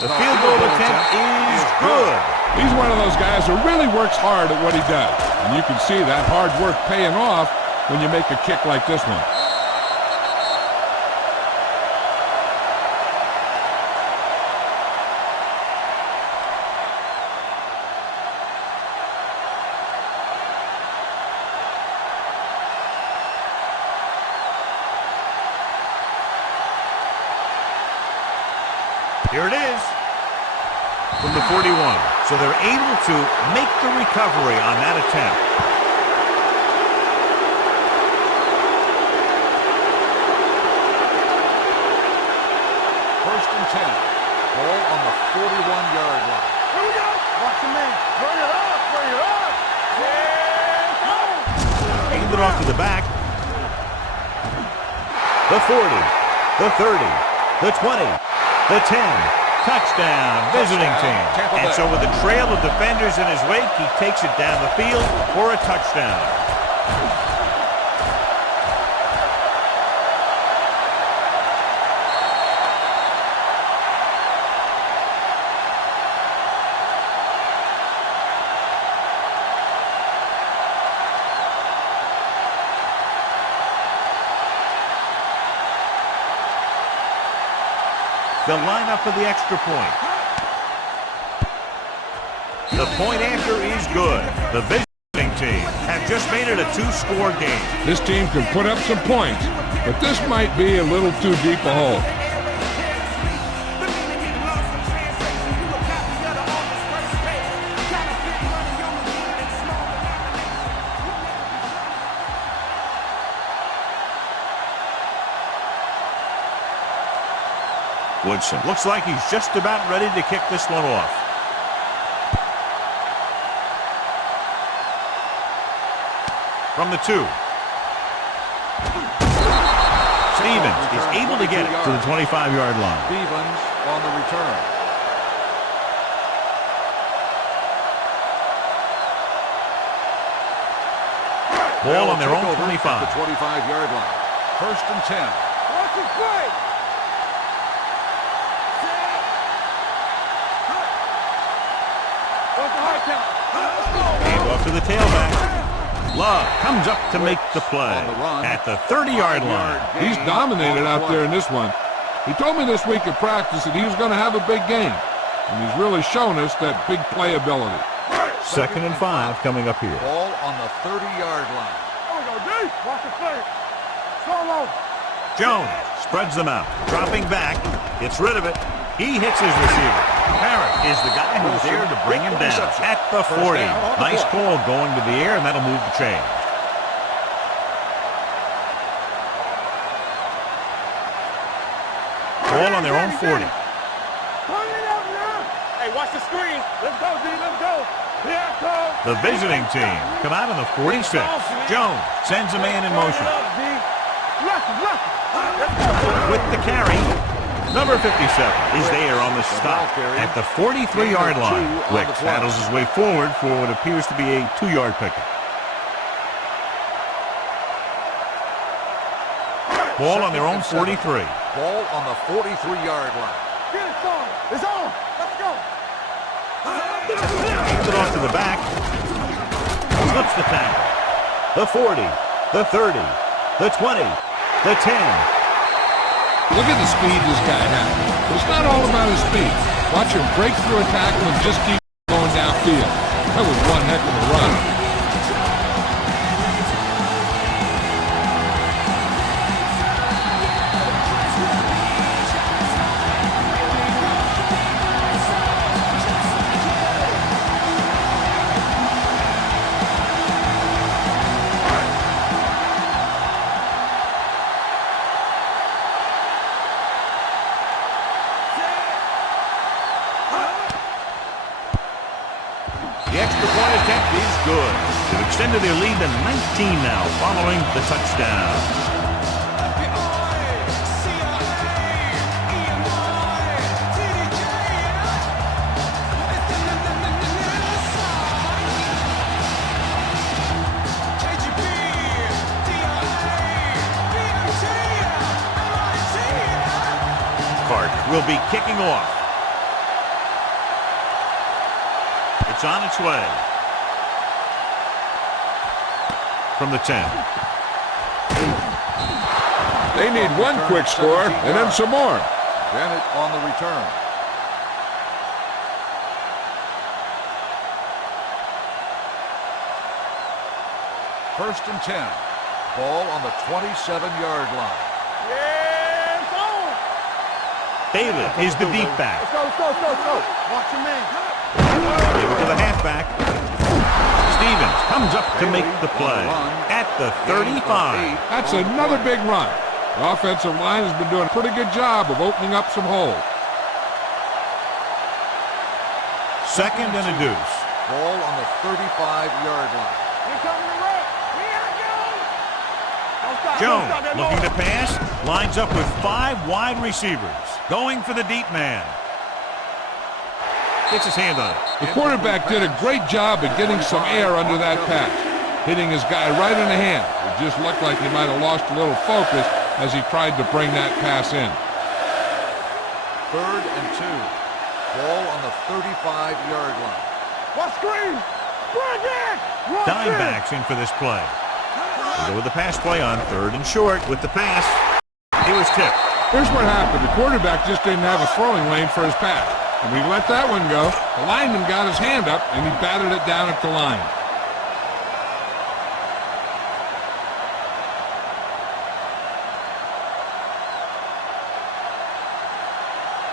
The field goal attempt is good. He's one of those guys who really works hard at what he does. And you can see that hard work paying off when you make a kick like this one. Here it is from the 41. So they're able to make the recovery on that attempt. First and 10. Ball on the 41-yard line. Here we go. Watch the man. Bring it up. Bring it up. Yeah, go. Hand it off to the back. the 40, the 30, the 20, the 10. Touchdown, visiting team. And so with a trail of defenders in his wake, he takes it down the field for a touchdown. They'll line up for the extra point. The point after is good. The visiting team have just made it a two-score game. This team can put up some points, but this might be a little too deep a hole. Woodson looks like he's just about ready to kick this one off. From the 2. Stevens is able to get it to the 25-yard line. Stevens on the return. Ball on their own 25. The 25-yard line. 1st and 10. Watch it play. Gave off to the tailback. Love comes up to make the play at the 30-yard line. He's dominated out there in this one. He told me this week at practice that he was going to have a big game, and he's really shown us that big playability. 2nd and 5 coming up here. Ball on the 30-yard line. There we go, D. Watch the play. Solo. Jones spreads them out, dropping back, gets rid of it. He hits his receiver. Parrott is the guy who's there to bring him down at the 40. Nice call going to the air, and that'll move the chain. Ball on their own 40. Hey, watch the screen. Let's go, D. Let's go. Here it comes. The visiting team come out on the 46. Jones sends a man in motion. With the carry, number 57 is there on the stop at the 43-yard line. Wicks battles his way forward for what appears to be a 2-yard pickup. Ball on their own 43. Ball on the 43-yard line. Get it started. It's on. Let's go. Gets it off to the back. Slips the tackle. The 40, the 30, the 20, the 10. Look at the speed this guy has. It's not all about his speed. Watch him break through a tackle and just keep going downfield. That was one heck of a run. The extra point attempt is good. They've extended their lead to 19 now following the touchdown. Carter will be kicking off. It's on its way. From the 10. They need one quick score and then some more. Bennett on the return. First and 10. Ball on the 27-yard line. Yeah, it's on. Bailey is the deep back. Let's go, let's go, let's go, let's go. Watch your man. Give it to the halfback. Stevens comes up to make the play at the 35. That's another big run. The offensive line has been doing a pretty good job of opening up some holes. 2nd and a deuce. Ball on the 35-yard line. Here comes the rep. Here I go. Don't Jones looking to pass. Lines up with 5 wide receivers. Going for the deep man. Gets his hand on it. The quarterback did a great job of getting some air under that pass, hitting his guy right in the hand. It just looked like he might have lost a little focus as he tried to bring that pass in. 3rd and 2. Ball on the 35-yard line. What screen? Bring it! Dime backs in for this play. They go with the pass play on 3rd and short with the pass. He was tipped. Here's what happened. The quarterback just didn't have a throwing lane for his pass. And we let that one go. The lineman got his hand up, and he batted it down at the line.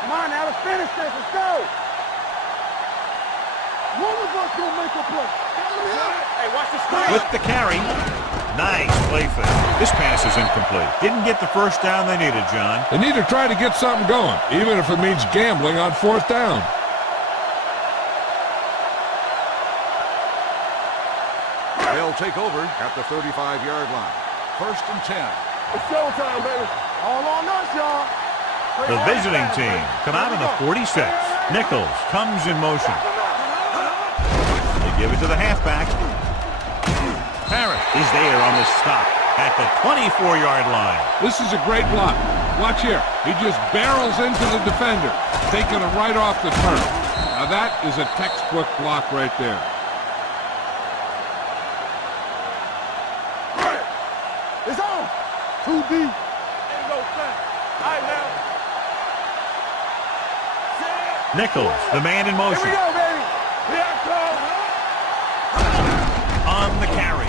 Come on now, let's finish this. Let's go. One of us gonna make a play. Hey, watch the screen. With the carry. Nice play fake. This pass is incomplete. Didn't get the first down they needed, John. They need to try to get something going, even if it means gambling on 4th down. They'll take over at the 35-yard line. 1st and 10. It's showtime, baby. All on us, y'all. The visiting team come out of the 46. Nichols comes in motion. They give it to the halfback. Parrott is there on the stop at the 24-yard line. This is a great block. Watch here. He just barrels into the defender, taking him right off the turn. Now that is a textbook block right there. It's on. 2 deep. Ain't no thing. All right, now. Nichols, the man in motion. Here we go, baby. Here I come. On the carry.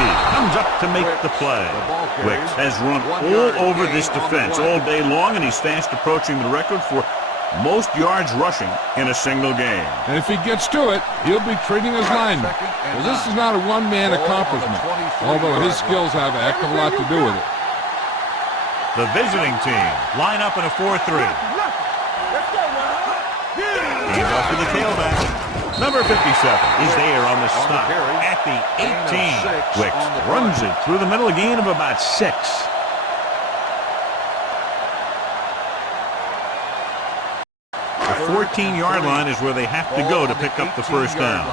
He comes up to make the play. Wicks has run all over this defense all day long, and he's fast approaching the record for most yards rushing in a single game. And if he gets to it, he'll be treating his lineman. Well, this is not a one-man accomplishment, although his skills have a heck of a lot to do with it. The visiting team line up in a 4-3. Let's go, man. He's off to the tailback. Number 57 is there on the stop at the 18. Wicks runs it through the middle, a gain of about 6. The 14-yard line is where they have to go to pick up the first down.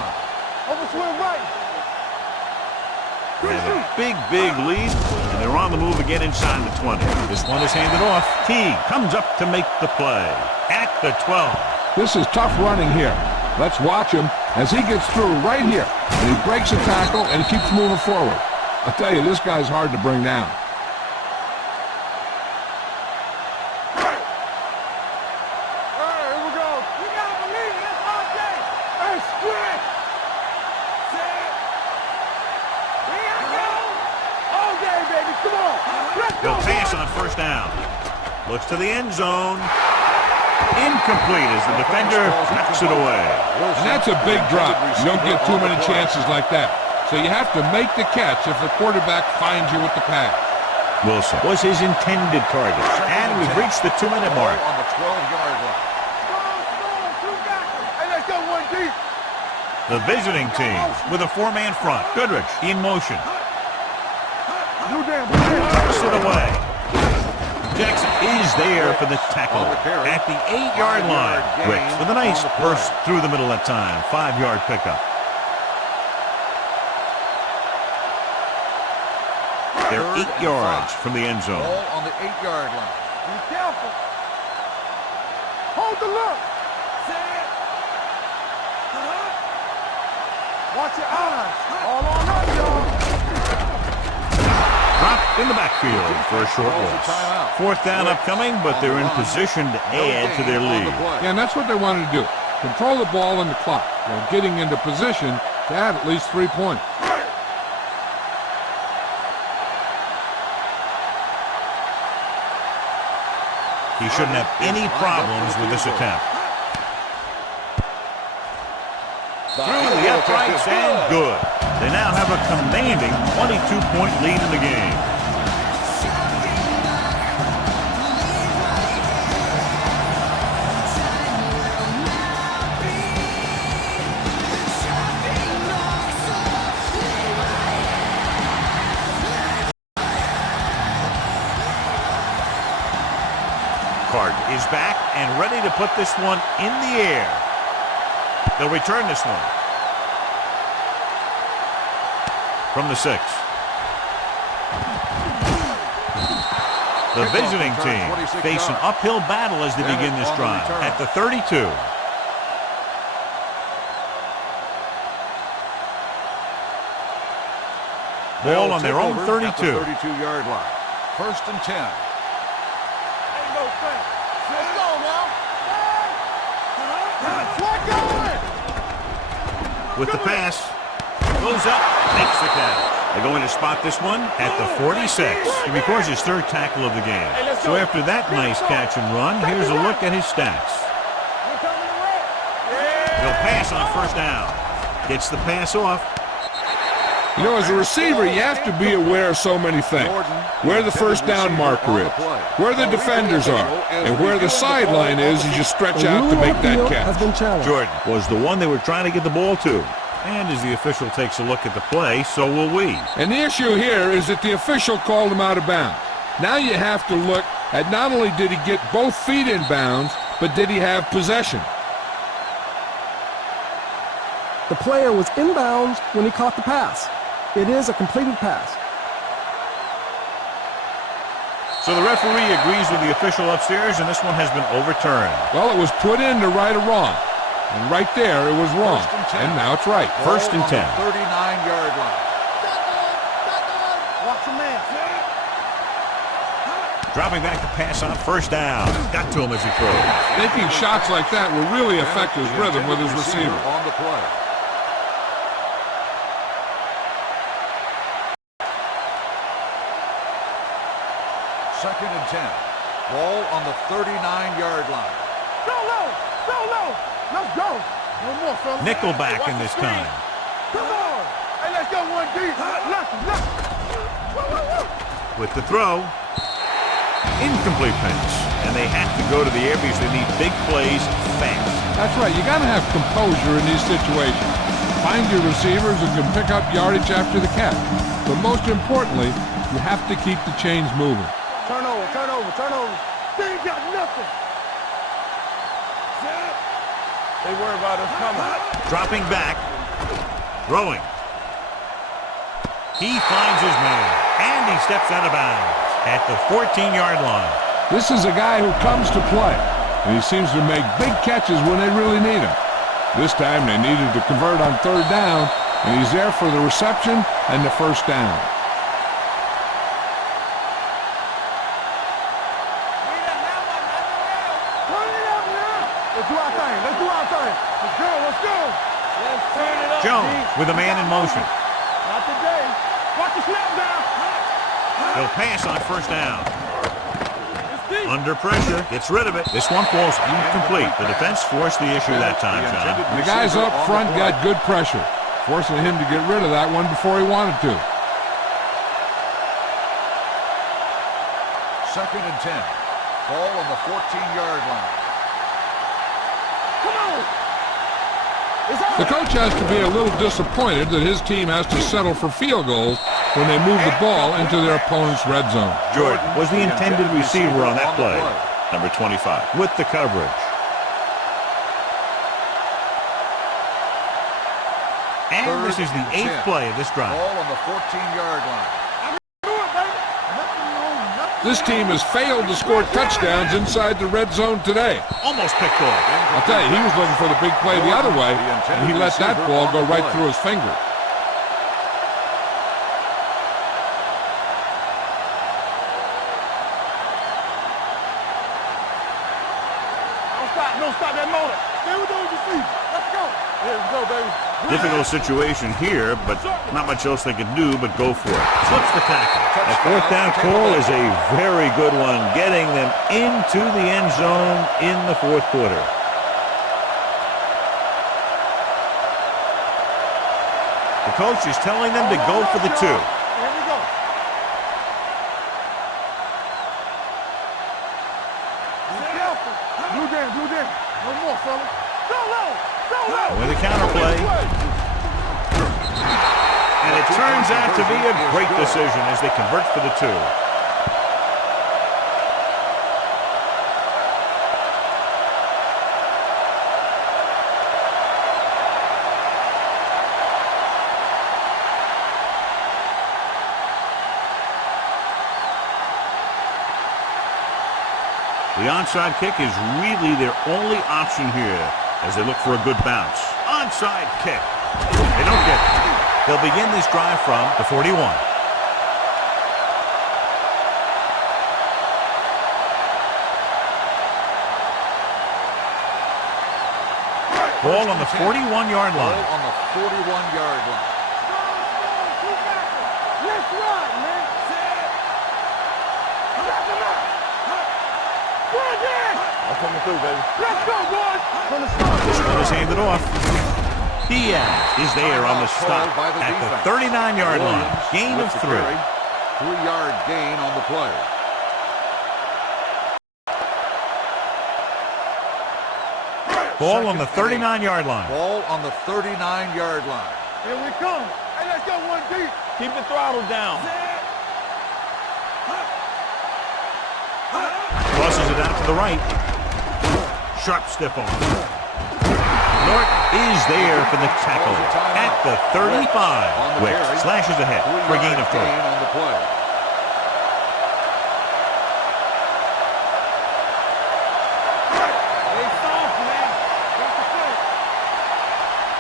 Overswing right. They have a big lead, and they're on the move again inside the 20. This one is handed off. T comes up to make the play at the 12. This is tough running here. Let's watch him as he gets through right here. And he breaks a tackle and he keeps moving forward. I'll tell you, this guy's hard to bring down. Here we go. You gotta believe it. That's all day. Hey, squid. Here I go. All day, baby. Come on. Let's go. They'll pass on first down. Looks to the end zone. Incomplete as the defender knocks it away. And that's a big drop. You don't get too many chances like that. So you have to make the catch if the quarterback finds you with the pass. Wilson was his intended target. And we've reached the 2-minute mark. On the 12-yard line. Hey, let's go 1 deep. The visiting team with a 4-man front. Goodrich in motion. You damn. Knocks it away. Jackson is there for the tackle at the 8-yard line. Wicks with a nice burst through the middle that time. 5-yard pickup. They're 8 yards from the end zone. Ball on the 8-yard line. Be careful. Hold the look. Watch your eyes. All on us, y'all. Dropped in the backfield for a short loss. 4th down upcoming, but they're in position to add to their lead. Yeah, and that's what they wanted to do. Control the ball and the clock while getting into position to add at least 3 points. He shouldn't have any problems with this attempt. Through the uprights and good. They now have a commanding 22-point lead in the game. part is back and ready to put this one in the air. They'll return this one. From the 6. The visiting team face an uphill battle as they begin this drive at the 32. Ball on their own 32. 32-yard line. First and 10. Ain't no thing. Let's go now. With the pass, goes up, makes the catch. They're going to spot this one at the 46. He records his 3rd tackle of the game. So after that nice catch and run, here's a look at his stats. He'll pass on first down. Gets the pass off. You know, as a receiver, you have to be aware of so many things. Where the first down marker is, where the defenders are, and where the sideline is as you stretch out to make that catch. Jordan was the one they were trying to get the ball to. And as the official takes a look at the play, so will we. And the issue here is that the official called him out of bounds. Now you have to look at not only did he get both feet in bounds, but did he have possession? The player was inbounds when he caught the pass. It is a completed pass. So the referee agrees with the official upstairs, and this one has been overturned. Well, it was put in to right or wrong. And right there, it was wrong. And now it's right. First and 10. 39-yard line. Watch the man. Dropping back to pass on first down. Got to him as he throws. Making shots like that will really affect his rhythm with his receiver. On the play. Second and 10. Ball on the 39-yard line. Go low. Go low. Let's go. One more, fella. Nickelback Watch in the this screen. time. Come on. Hey, let's go one deep. Left. With the throw. Incomplete pass. And they have to go to the air because they need big plays fast. That's right. You got to have composure in these situations. Find your receivers who can pick up yardage after the catch. But most importantly, you have to keep the chains moving. Turnover. They ain't got nothing. They worry about us coming. Dropping back. Throwing. He finds his man. And he steps out of bounds at the 14-yard line. This is a guy who comes to play. And he seems to make big catches when they really need him. This time they needed to convert on 3rd down. And he's there for the reception and the first down. Jones with a man in motion. Not today. Watch the snap down. He'll pass on first down. Under pressure, gets rid of it. This one falls incomplete. The defense forced the issue that time, John. The guys up front got good pressure, forcing him to get rid of that one before he wanted to. Second and 10. Ball on the 14-yard line. Come on. The coach has to be a little disappointed that his team has to settle for field goals when they move the ball into their opponent's red zone. Jordan was the intended receiver on that play. Number 25 with the coverage. And this is the 8th play of this drive. Ball on the 14-yard line. This team has failed to score touchdowns inside the red zone today. Almost picked off. I'll tell you, he was looking for the big play the other way, and he let that ball go right through his finger. Don't stop that motor. Stay with those receivers. Let's go. Here we go, baby. Difficult situation here, but not much else they can do but go for it. Slips the tackle. That 4th down call is a very good one, getting them into the end zone in the 4th quarter. The coach is telling them to go for the 2. Here we go. Be careful. Blue down. One more, fella. Go low. With a counterplay. And it turns out to be a great decision as they convert for the 2. The onside kick is really their only option here as they look for a good bounce. Onside kick. They don't get it. They'll begin this drive from the 41. Ball on the 41-yard line. Ball on the 41-yard line. Let's run, man. I'm coming through, baby. Let's go, boys. From the start. This one is handed off. Diaz is there on the stop at the 39-yard line. Gain of 3. 3-yard gain on the play. Ball on the 39-yard line. Ball on the 39-yard line. Here we come. Hey, let's go one deep. Keep the throttle down. Crosses it out to the right. Sharp stiff arm. North is there for the tackle at the 35. Wick slashes ahead for a gain of 3. On the play. Hey, soft, man. That's the play.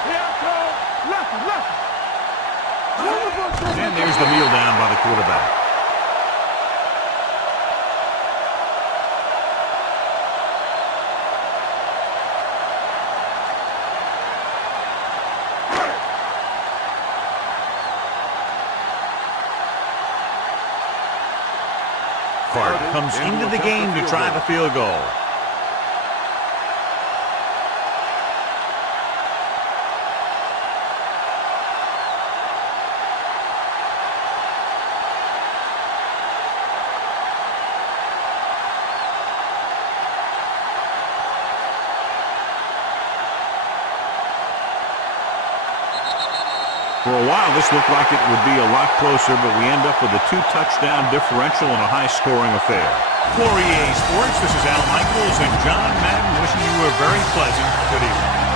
Here I come. Left. And there's the kneel down by the quarterback. Clark comes into the game to try the field goal. For a while, this looked like it would be a lot closer, but we end up with a 2-touchdown differential and a high-scoring affair. For EA Sports, this is Al Michaels and John Madden wishing you a very pleasant good evening.